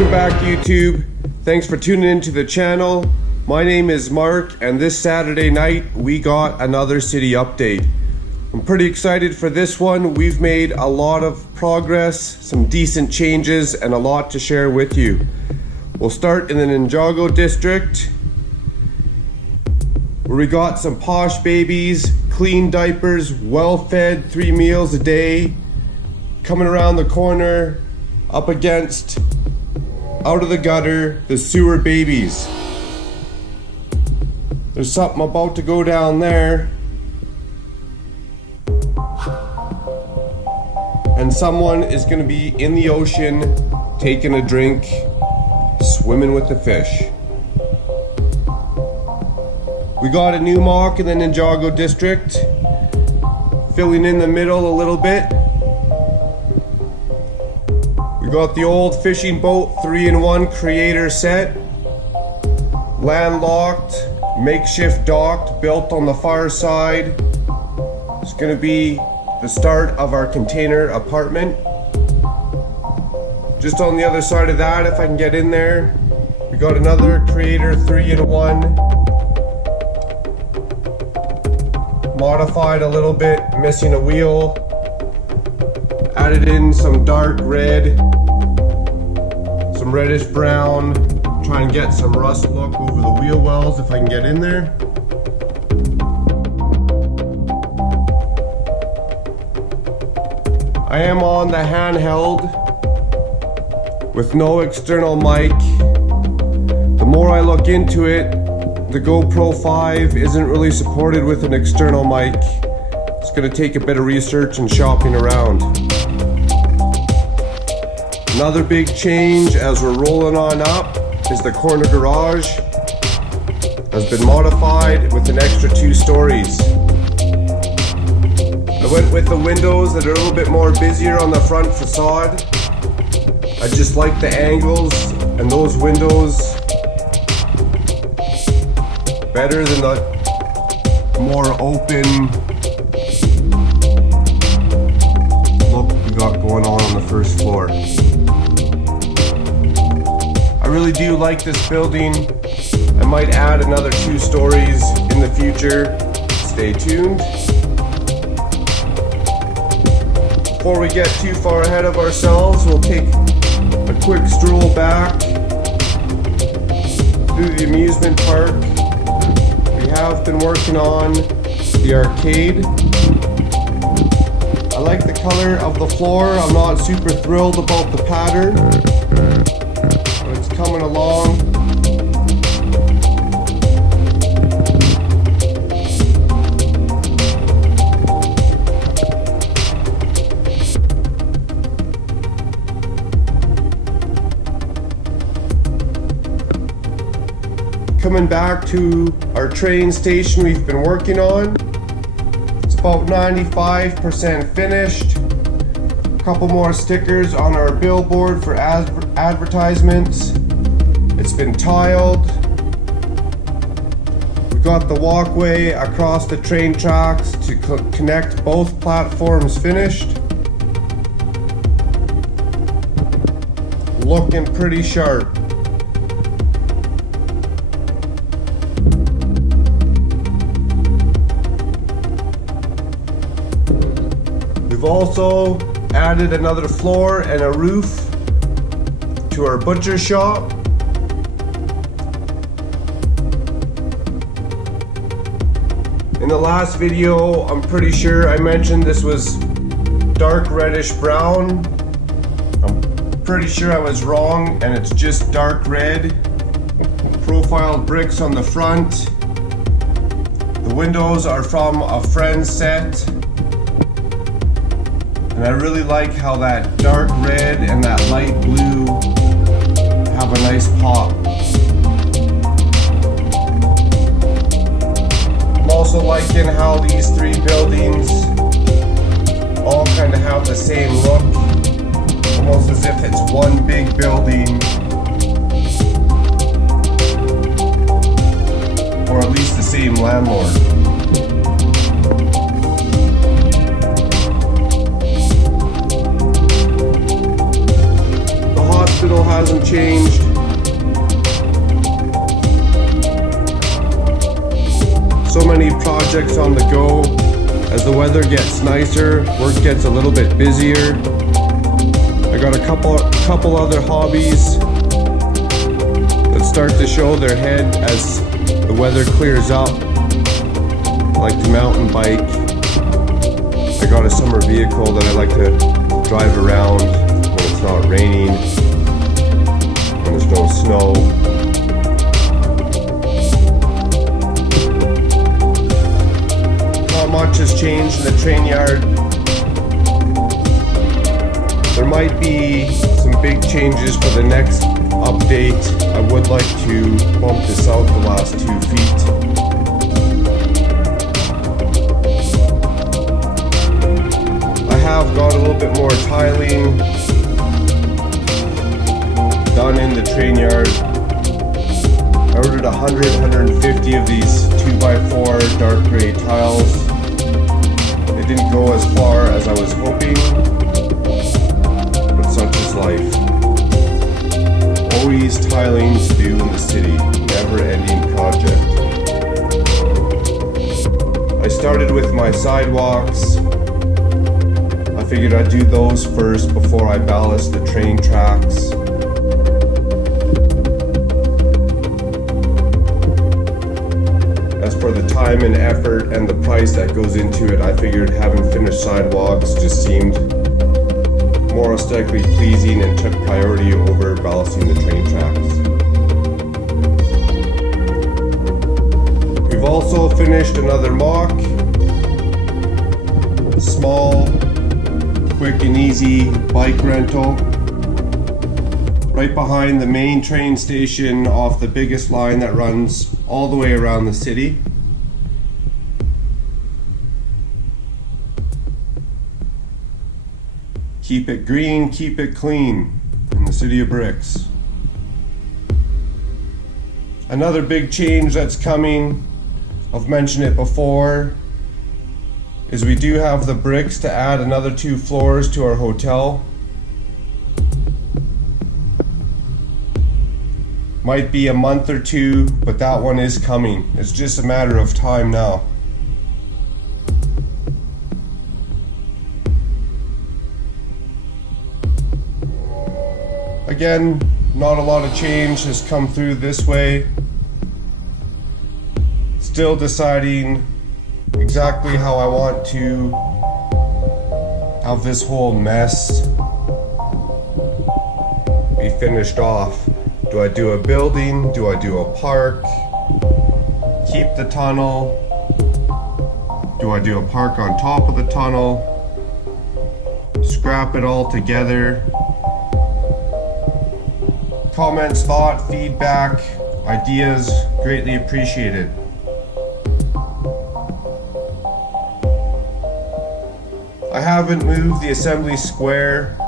Welcome back, YouTube. Thanks for tuning into the channel. My name is Mark, and this Saturday night we got another city update. I'm pretty excited for this one. We've made a lot of progress, some decent changes, and a lot to share with you. We'll start in the Ninjago district, where we got some posh babies, clean diapers, well-fed, 3 meals a day, coming around the corner, up against, out of the gutter, the sewer babies. There's something about to go down there. And someone is going to be in the ocean, taking a drink, swimming with the fish. We got a new mock in the Ninjago district, filling in the middle a little bit. We got the old fishing boat 3-in-1 creator set, landlocked, makeshift docked, built on the far side. It's going to be the start of our container apartment. Just on the other side of that, if I can get in there, we got another creator 3-in-1, modified a little bit, missing a wheel, added in some dark red, some reddish brown, try and get some rust look over the wheel wells if I can get in there. I am on the handheld with no external mic. The more I look into it, the GoPro 5 isn't really supported with an external mic. It's going to take a bit of research and shopping around. Another big change as we're rolling on up is the corner garage has been modified with an extra 2 stories. I went with the windows that are a little bit more busier on the front facade. I just like the angles and those windows better than the more open look we got going on the first floor. I really do like this building. I might add another 2 stories in the future. Stay tuned. Before we get too far ahead of ourselves, we'll take a quick stroll back through the amusement park. We have been working on the arcade. I like the color of the floor. I'm not super thrilled about the pattern, but it's coming along. Coming back to our train station we've been working on. It's about 95% finished. A couple more stickers on our billboard for advertisements. It's been tiled. We got the walkway across the train tracks to connect both platforms finished. Looking pretty sharp. We've also added another floor and a roof to our butcher shop. In the last video, I'm pretty sure I mentioned this was dark reddish brown. I'm pretty sure I was wrong, and it's just dark red. Profiled bricks on the front. The windows are from a friend's set. And I really like how that dark red and that light blue have a nice pop. I'm also liking how these 3 buildings all kind of have the same look, almost as if it's one big building, or at least the same landlord. hasn't changed. many projects on the go. As the weather gets nicer, work gets a little bit busier. I got a couple other hobbies that start to show their head as the weather clears up, like to mountain bike. I got a summer vehicle that I like to drive around when it's not raining, when there's no snow. Not much has changed in the train yard. There might be some big changes for the next update. I would like to bump this out the last 2 feet. I have got a little bit more tiling done in the train yard. I ordered 150 of these 2x4 dark gray tiles. It didn't go as far as I was hoping, but such is life. Always tiling to do in the city, never-ending project. I started with my sidewalks. I figured I'd do those first before I ballast the train tracks. As for the time and effort and the price that goes into it, I figured having finished sidewalks just seemed more aesthetically pleasing and took priority over ballasting the train tracks. We've also finished another mock. Small, quick and easy bike rental. Right behind the main train station off the biggest line that runs all the way around the city. Keep it green, keep it clean in the city of bricks. Another big change that's coming, I've mentioned it before, is we do have the bricks to add another 2 floors to our hotel. Might be a month or 2, but that one is coming. It's just a matter of time now. Again, not a lot of change has come through this way. Still deciding exactly how I want to have this whole mess be finished off. Do I do a building? Do I do a park? Keep the tunnel? Do I do a park on top of the tunnel? Scrap it all together? Comments, thought, feedback, ideas, greatly appreciated. I haven't moved the assembly square,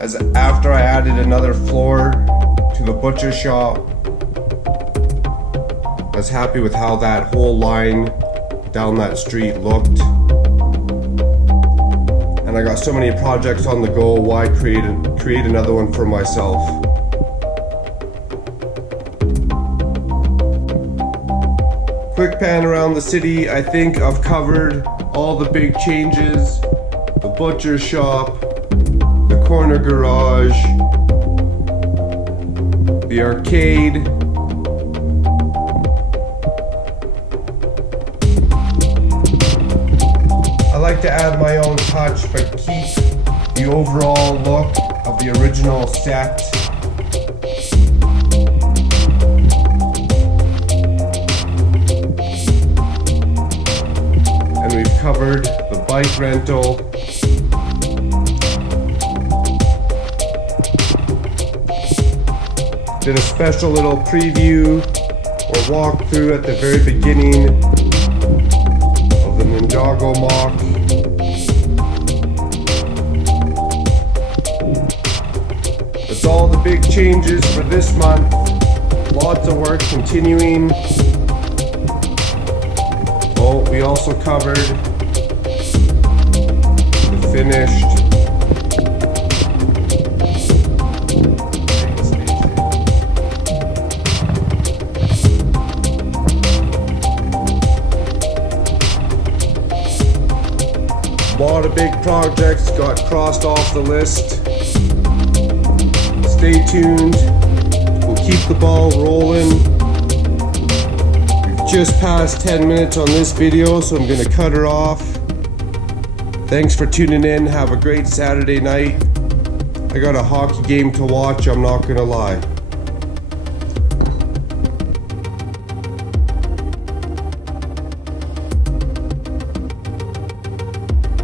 as after I added another floor to the butcher shop. I was happy with how that whole line down that street looked. And I got so many projects on the go, why create another one for myself? Quick pan around the city. I think I've covered all the big changes. The butcher shop, the corner garage, the arcade, I like to add my own touch but keep the overall look of the original set. And we've covered the bike rental. Did a special little preview or walkthrough at the very beginning of the Ninjago mock. That's all the big changes for this month. Lots of work continuing. Oh, we also covered the finished big projects got crossed off the list. Stay tuned. We'll keep the ball rolling. We've just passed 10 minutes on this video, so I'm gonna cut her off. Thanks for tuning in. Have a great Saturday night. I got a hockey game to watch, I'm not gonna lie.